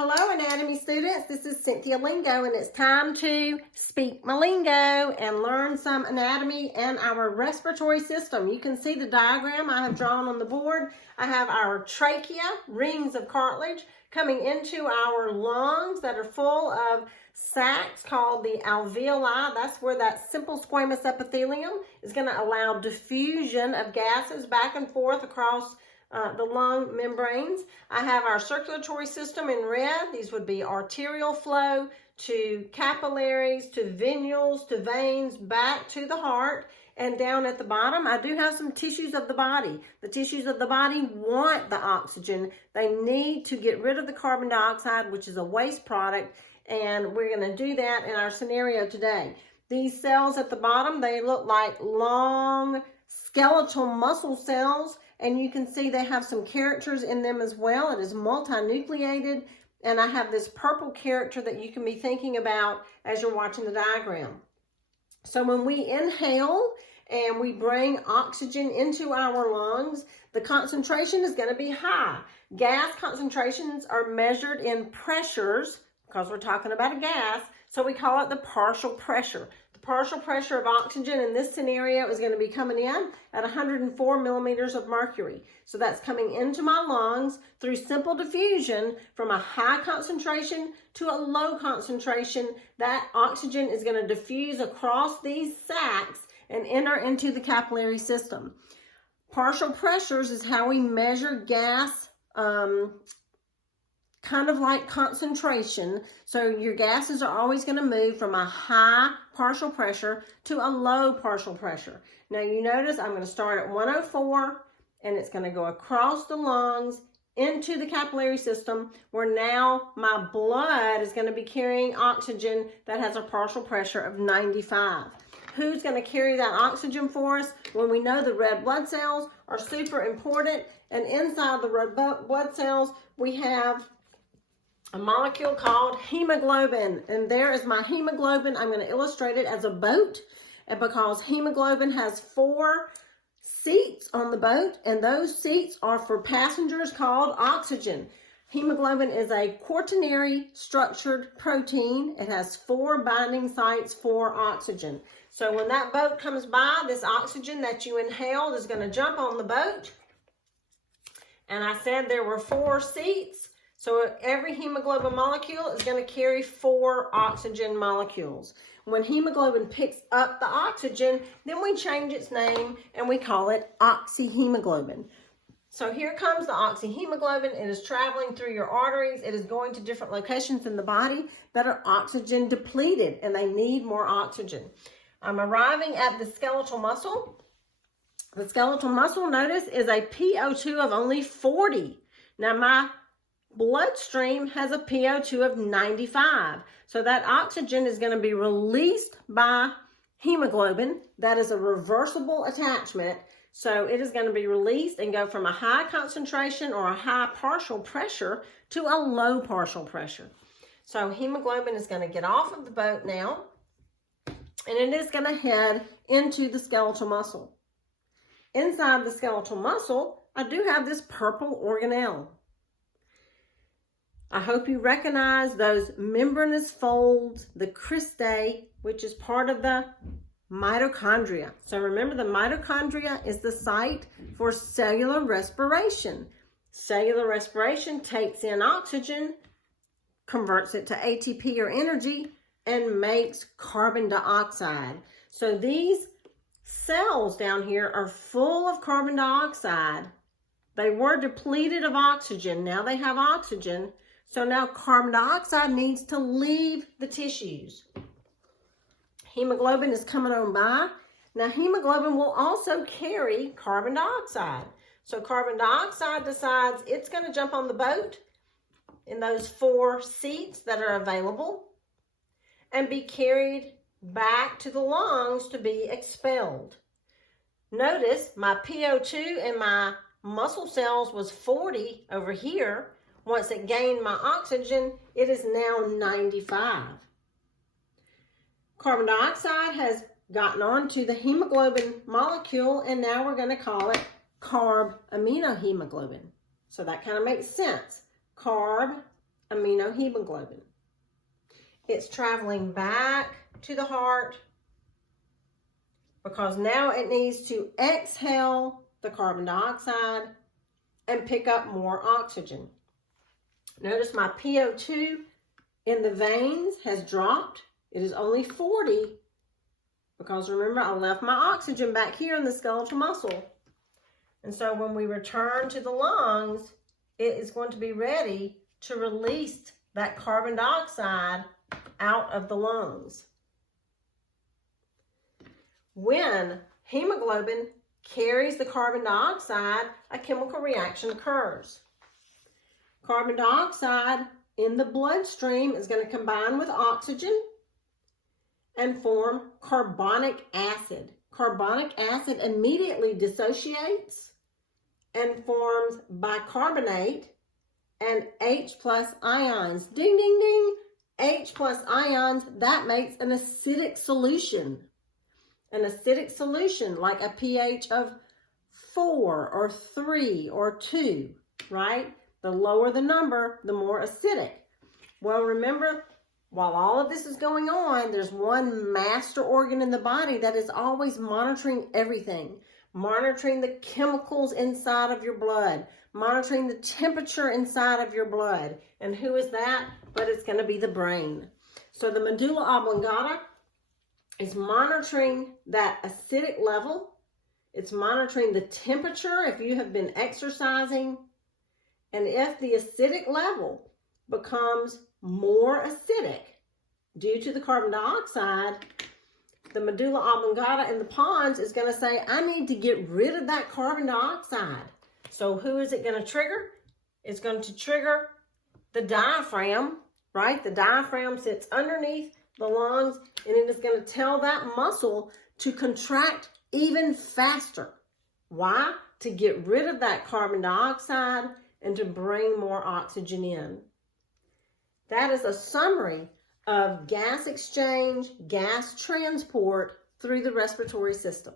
Hello, anatomy students. This is Cynthia Lingo, and it's time to speak my lingo and learn some anatomy and our respiratory system. You can see the diagram I have drawn on the board. I have our trachea, rings of cartilage, coming into our lungs that are full of sacs called the alveoli. That's where that simple squamous epithelium is going to allow diffusion of gases back and forth across the lung membranes. I have our circulatory system in red. These would be arterial flow to capillaries, to venules, to veins, back to the heart. And down at the bottom, I do have some tissues of the body. The tissues of the body want the oxygen. They need to get rid of the carbon dioxide, which is a waste product. And we're going to do that in our scenario today. These cells at the bottom, they look like long skeletal muscle cells. And you can see they have some characters in them as well. It is multinucleated. And I have this purple character that you can be thinking about as you're watching the diagram. So when we inhale and we bring oxygen into our lungs, the concentration is going to be high. Gas concentrations are measured in pressures because we're talking about a gas. So we call it the partial pressure. Partial pressure of oxygen in this scenario is going to be coming in at 104 millimeters of mercury. So that's coming into my lungs through simple diffusion from a high concentration to a low concentration. That oxygen is going to diffuse across these sacs and enter into the capillary system. Partial pressures is how we measure gas, kind of like concentration. So your gases are always going to move from a high partial pressure to a low partial pressure. Now you notice I'm going to start at 104 and it's going to go across the lungs into the capillary system where now my blood is going to be carrying oxygen that has a partial pressure of 95. Who's going to carry that oxygen for us? When we know the red blood cells are super important, and inside the red blood cells we have a molecule called hemoglobin, and there is my hemoglobin. I'm going to illustrate it as a boat, and because hemoglobin has 4 seats on the boat, and those seats are for passengers called oxygen. Hemoglobin is a quaternary structured protein. It has 4 binding sites for oxygen. So when that boat comes by, this oxygen that you inhaled is going to jump on the boat. And I said there were 4 seats. So every hemoglobin molecule is going to carry 4 oxygen molecules. When hemoglobin picks up the oxygen, then we change its name and we call it oxyhemoglobin. So here comes the oxyhemoglobin. It is traveling through your arteries. It is going to different locations in the body that are oxygen depleted and they need more oxygen. I'm arriving at the skeletal muscle. The skeletal muscle, notice, is a PO2 of only 40. Now my bloodstream has a PO2 of 95. So that oxygen is going to be released by hemoglobin. That is a reversible attachment. So it is going to be released and go from a high concentration or a high partial pressure to a low partial pressure. So hemoglobin is going to get off of the boat now, and it is going to head into the skeletal muscle. Inside the skeletal muscle, I do have this purple organelle. I hope you recognize those membranous folds, the cristae, which is part of the mitochondria. So remember, the mitochondria is the site for cellular respiration. Cellular respiration takes in oxygen, converts it to ATP or energy, and makes carbon dioxide. So these cells down here are full of carbon dioxide. They were depleted of oxygen. Now they have oxygen. So now carbon dioxide needs to leave the tissues. Hemoglobin is coming on by. Now hemoglobin will also carry carbon dioxide. So carbon dioxide decides it's going to jump on the boat in those 4 seats that are available and be carried back to the lungs to be expelled. Notice my PO2 and my muscle cells was 40 over here. Once it gained my oxygen, it is now 95. Carbon dioxide has gotten onto the hemoglobin molecule, and now we're going to call it carbaminohemoglobin. So that kind of makes sense. Carbaminohemoglobin. carbaminohemoglobin. It's traveling back to the heart because now it needs to exhale the carbon dioxide and pick up more oxygen. Notice my PO2 in the veins has dropped. It is only 40 because remember I left my oxygen back here in the skeletal muscle. And so when we return to the lungs, it is going to be ready to release that carbon dioxide out of the lungs. When hemoglobin carries the carbon dioxide, a chemical reaction occurs. Carbon dioxide in the bloodstream is going to combine with oxygen and form carbonic acid. Carbonic acid immediately dissociates and forms bicarbonate and H+ ions. Ding, ding, ding. H+ ions, that makes an acidic solution. An acidic solution like a pH of 4 or 3 or 2, right? The lower the number, the more acidic. Well, remember, while all of this is going on, there's one master organ in the body that is always monitoring everything, monitoring the chemicals inside of your blood, monitoring the temperature inside of your blood. And who is that? But it's going to be the brain. So the medulla oblongata is monitoring that acidic level. It's monitoring the temperature if you have been exercising. And if the acidic level becomes more acidic due to the carbon dioxide, the medulla oblongata in the pons is going to say, I need to get rid of that carbon dioxide. So who is it going to trigger? It's going to trigger the diaphragm, right? The diaphragm sits underneath the lungs, and it is going to tell that muscle to contract even faster. Why? To get rid of that carbon dioxide and to bring more oxygen in. That is a summary of gas exchange, gas transport through the respiratory system.